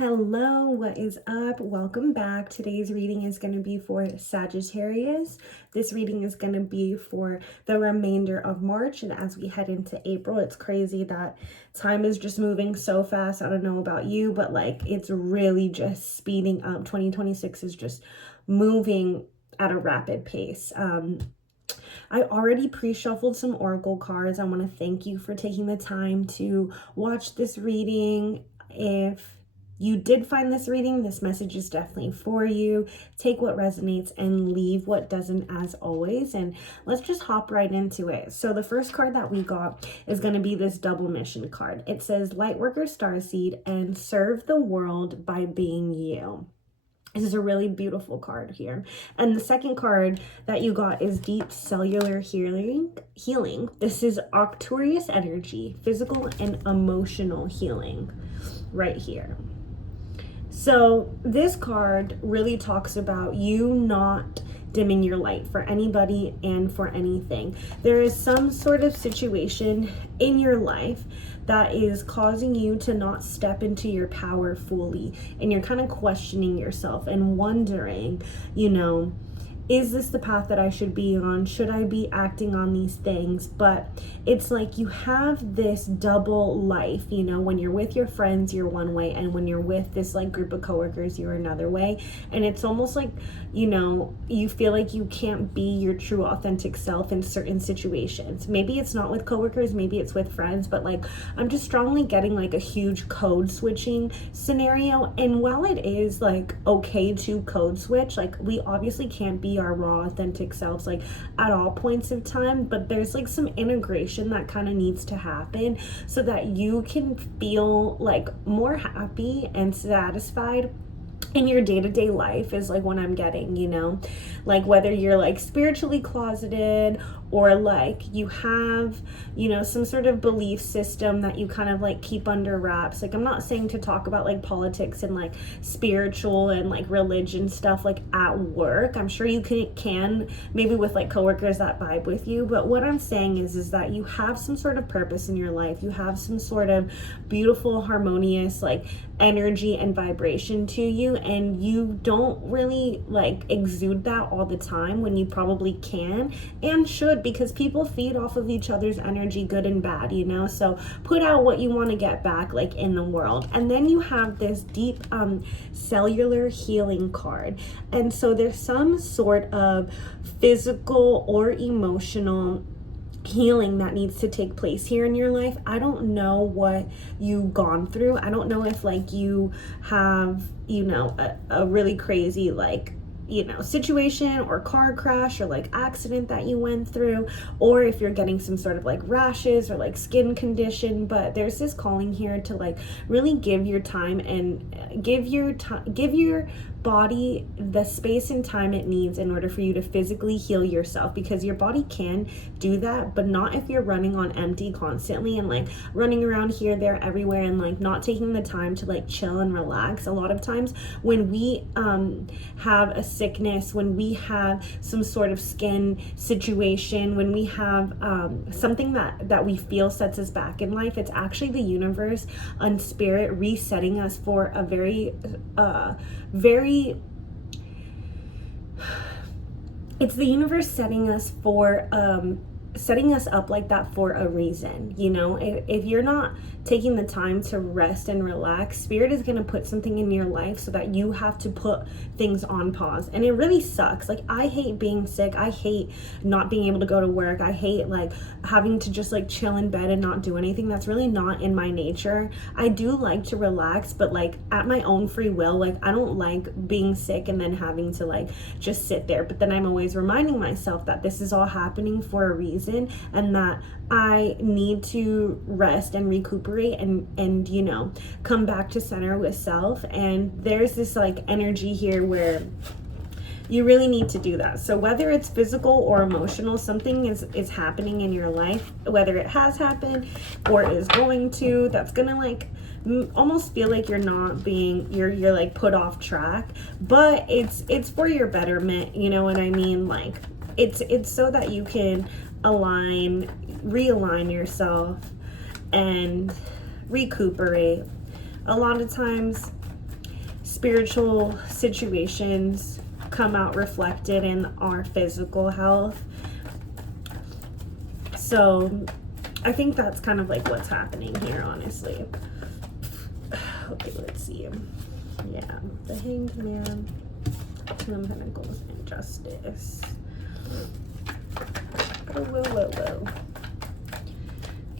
Hello, what is up? Welcome back. Today's reading is going to be for Sagittarius. This reading is going to be for the remainder of March, and as we head into April, it's crazy that time is just moving so fast. I don't know about you, but like it's really just speeding up. 2026 is just moving at a rapid pace. I already pre-shuffled some oracle cards. I want to thank you for taking the time to watch this reading. If you did find this reading, this message is definitely for you. Take what resonates and leave what doesn't, as always. And let's just hop right into it. So the first card that we got is going to be this double mission card. It says Lightworker Starseed and serve the world by being you. This is a really beautiful card here. And the second card that you got is Deep Cellular Healing. This is Arcturus energy, physical and emotional healing right here. So this card really talks about you not dimming your light for anybody and for anything. There is some sort of situation in your life that is causing you to not step into your power fully, and you're kind of questioning yourself and wondering, is this the path that I should be on? Should I be acting on these things? But it's like you have this double life, when you're with your friends, you're one way, and when you're with this like group of coworkers, you're another way. And it's almost like, you feel like you can't be your true authentic self in certain situations. Maybe it's not with coworkers, maybe it's with friends, but like I'm just strongly getting like a huge code switching scenario. And while it is like okay to code switch, like we obviously can't be our raw authentic selves like at all points of time, but there's like some integration that kind of needs to happen so that you can feel like more happy and satisfied in your day-to-day life is like what I'm getting, like whether you're like spiritually closeted or like you have, some sort of belief system that you kind of like keep under wraps. Like I'm not saying to talk about like politics and like spiritual and like religion stuff like at work. I'm sure you can maybe with like coworkers that vibe with you, but what I'm saying is that you have some sort of purpose in your life. You have some sort of beautiful, harmonious like energy and vibration to you, and you don't really like exude that all the time when you probably can and should, because people feed off of each other's energy, good and bad, so put out what you want to get back like in the world. And then you have this deep cellular healing card, and so there's some sort of physical or emotional healing that needs to take place here in your life. I don't know what you've gone through. I don't know if like you have, a really crazy like situation or car crash or like accident that you went through, or if you're getting some sort of like rashes or like skin condition. But there's this calling here to like really give your time and give your body the space and time it needs in order for you to physically heal yourself, because your body can do that, but not if you're running on empty constantly and like running around here, there, everywhere, and like not taking the time to like chill and relax. A lot of times when we have a sickness, when we have some sort of skin situation, when we have something that we feel sets us back in life, it's actually the universe and spirit resetting us for a very it's the universe setting us up like that for a reason. If you're not taking the time to rest and relax, spirit is going to put something in your life so that you have to put things on pause. And it really sucks. Like I hate being sick. I hate not being able to go to work. I hate like having to just like chill in bed and not do anything. That's really not in my nature. I do like to relax, but like at my own free will. Like I don't like being sick and then having to like just sit there. But then I'm always reminding myself that this is all happening for a reason, and that I need to rest and recuperate and come back to center with self. And there's this like energy here where you really need to do that. So whether it's physical or emotional, something is happening in your life, whether it has happened or is going to, that's gonna like almost feel like you're like put off track, but it's for your betterment. You know what I mean? Like it's so that you can realign yourself and recuperate. A lot of times spiritual situations come out reflected in our physical health. So I think that's kind of like what's happening here, honestly. Okay, let's see. Yeah, the Hanged Man, Two of Pentacles, and Justice. Whoa, whoa, whoa, whoa.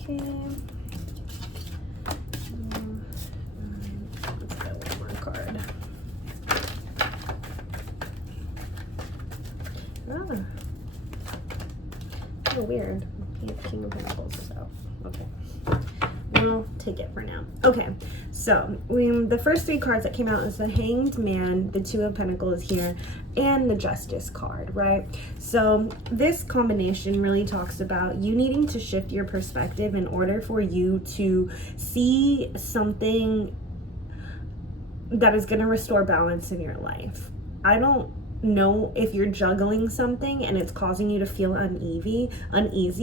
Okay. Let's go one more card. Ah. Oh, weird. King of Pentacles is out. Okay. We'll take it for now. Okay, so the first three cards that came out is the Hanged Man, the Two of Pentacles here, and the Justice card, right? So this combination really talks about you needing to shift your perspective in order for you to see something that is going to restore balance in your life. I don't know if you're juggling something and it's causing you to feel uneasy,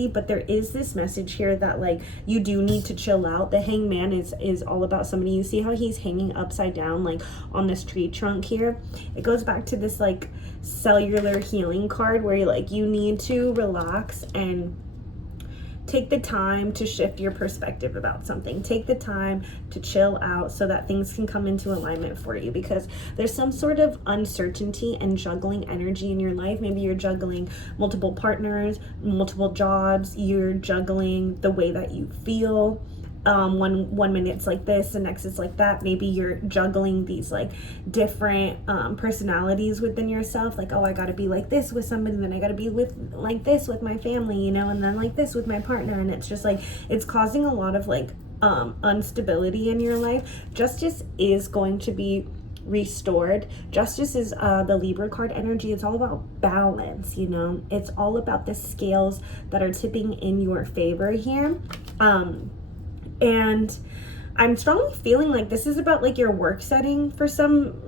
but there is this message here that like you do need to chill out. The Hanged Man is all about somebody. You see how he's hanging upside down like on this tree trunk here? It goes back to this like cellular healing card where you need to relax and take the time to shift your perspective about something. Take the time to chill out so that things can come into alignment for you, because there's some sort of uncertainty and juggling energy in your life. Maybe you're juggling multiple partners, multiple jobs, you're juggling the way that you feel. One minute it's like this, the next it's like that. Maybe you're juggling these like different personalities within yourself, like, oh, I gotta be like this with somebody, then I gotta be with like this with my family, you know, and then like this with my partner, and it's just like it's causing a lot of like instability in your life. Justice is going to be restored. Justice is the Libra card energy. It's all about balance, you know. It's all about the scales that are tipping in your favor here. And I'm strongly feeling like this is about like your work setting for some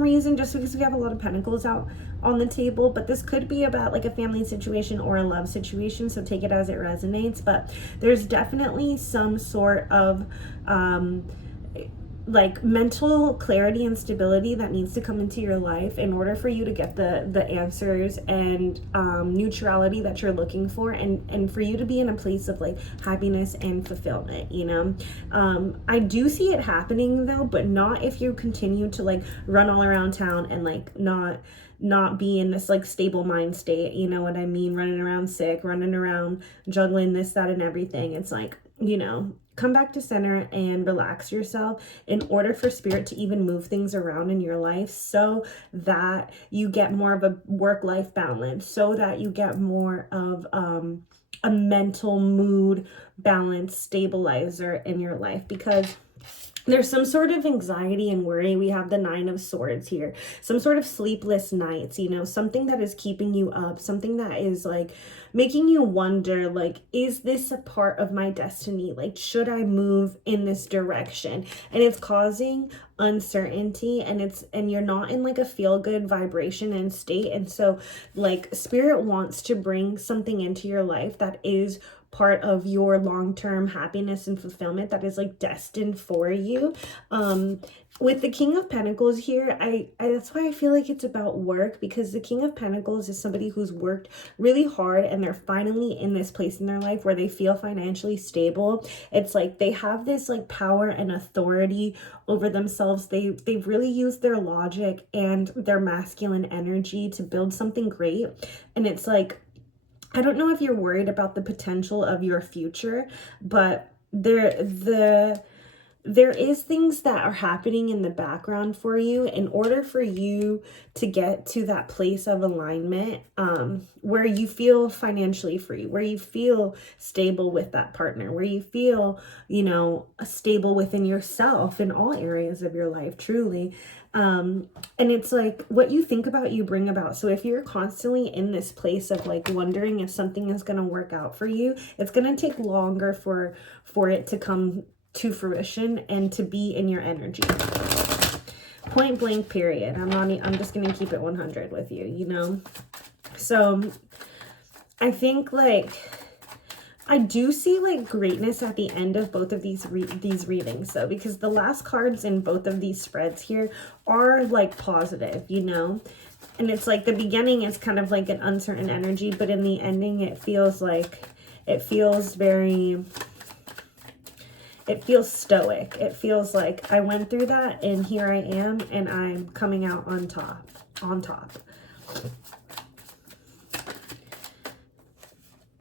reason, just because we have a lot of pentacles out on the table, but this could be about like a family situation or a love situation, so take it as it resonates. But there's definitely some sort of like mental clarity and stability that needs to come into your life in order for you to get the answers and neutrality that you're looking for, and for you to be in a place of like happiness and fulfillment, you know. I do see it happening though, but not if you continue to like run all around town and like not be in this like stable mind state, you know what I mean? Running around sick, running around juggling this, that, and everything. It's like, you know, come back to center and relax yourself in order for spirit to even move things around in your life, so that you get more of a work-life balance, so that you get more of a mental mood balance stabilizer in your life, because there's some sort of anxiety and worry. We have the Nine of Swords here. Some sort of sleepless nights, you know, something that is keeping you up, something that is like making you wonder, like, is this a part of my destiny? Like, should I move in this direction? And it's causing uncertainty, and you're not in like a feel-good vibration and state. And so like spirit wants to bring something into your life that is part of your long-term happiness and fulfillment, that is like destined for you. With the King of Pentacles here, I that's why I feel like it's about work, because the King of Pentacles is somebody who's worked really hard and they're finally in this place in their life where they feel financially stable. It's like they have this like power and authority over themselves. They've really used their logic and their masculine energy to build something great. And it's like, I don't know if you're worried about the potential of your future, but there is things that are happening in the background for you in order for you to get to that place of alignment, where you feel financially free, where you feel stable with that partner, where you feel, you know, stable within yourself in all areas of your life, truly. And it's like what you think about, you bring about. So if you're constantly in this place of like wondering if something is going to work out for you, it's going to take longer for it to come to fruition and to be in your energy. Point blank, period. I'm just going to keep it 100 with you, you know? So I think like I do see like greatness at the end of both of these readings though, because the last cards in both of these spreads here are like positive, you know? And it's like the beginning is kind of like an uncertain energy, but in the ending it feels like, it feels stoic. It feels like I went through that and here I am and I'm coming out on top.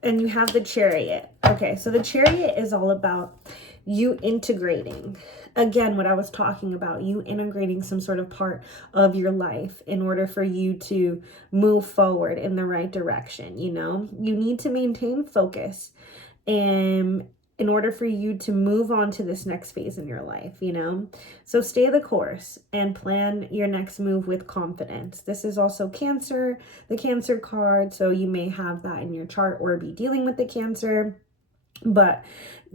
And you have the Chariot. Okay, so the Chariot is all about you integrating. Again, what I was talking about, you integrating some sort of part of your life in order for you to move forward in the right direction, you know? You need to maintain focus and in order for you to move on to this next phase in your life, you know? So stay the course and plan your next move with confidence. This is also Cancer, the Cancer card. So you may have that in your chart or be dealing with the Cancer. But,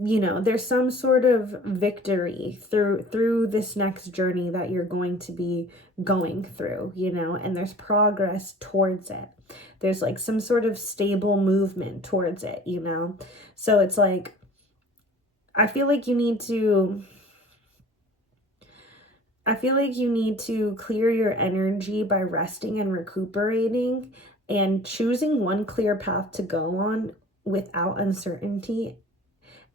you know, there's some sort of victory through this next journey that you're going to be going through, you know, and there's progress towards it. There's like some sort of stable movement towards it, you know? So it's like, I feel like you need to clear your energy by resting and recuperating and choosing one clear path to go on without uncertainty.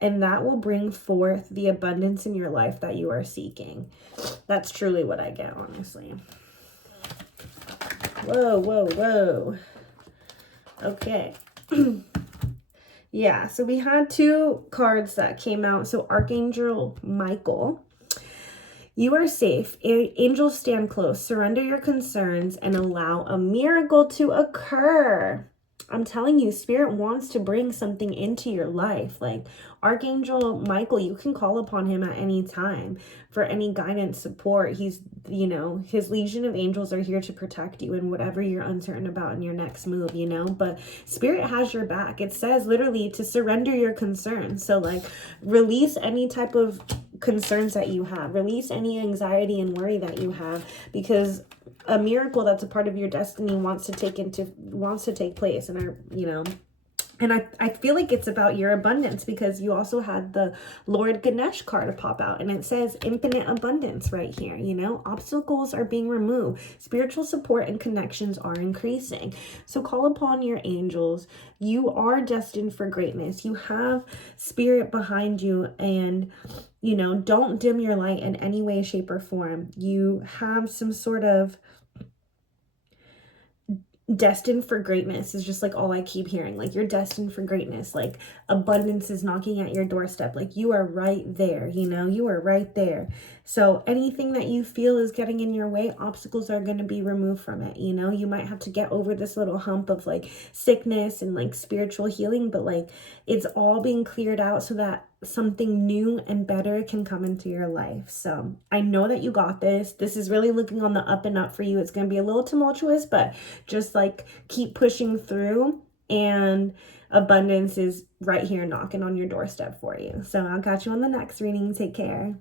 And that will bring forth the abundance in your life that you are seeking. That's truly what I get, honestly. Whoa, whoa, whoa. Okay. Yeah, so we had two cards that came out. So Archangel Michael, you are safe. Angels stand close. Surrender your concerns and allow a miracle to occur. I'm telling you, Spirit wants to bring something into your life. Like Archangel Michael, you can call upon him at any time for any guidance, support. He's, you know, his legion of angels are here to protect you in whatever you're uncertain about in your next move, you know, but Spirit has your back. It says literally to surrender your concerns. So like release any type of concerns that you have, release any anxiety and worry that you have, because a miracle that's a part of your destiny wants to take place. And I feel like it's about your abundance, because you also had the Lord Ganesh card pop out and it says infinite abundance right here. You know, obstacles are being removed. Spiritual support and connections are increasing. So call upon your angels. You are destined for greatness. You have Spirit behind you, and you know, don't dim your light in any way, shape, or form. You have some sort of destined for greatness is just like all I keep hearing. Like you're destined for greatness. Like abundance is knocking at your doorstep. Like you are right there, you know, you are right there. So anything that you feel is getting in your way, obstacles are going to be removed from it. You know, you might have to get over this little hump of like sickness and like spiritual healing, but like it's all being cleared out so that something new and better can come into your life. So I know that you got this. This is really looking on the up and up for you. It's going to be a little tumultuous, but just like keep pushing through, and abundance is right here knocking on your doorstep for you. So I'll catch you on the next reading. Take care.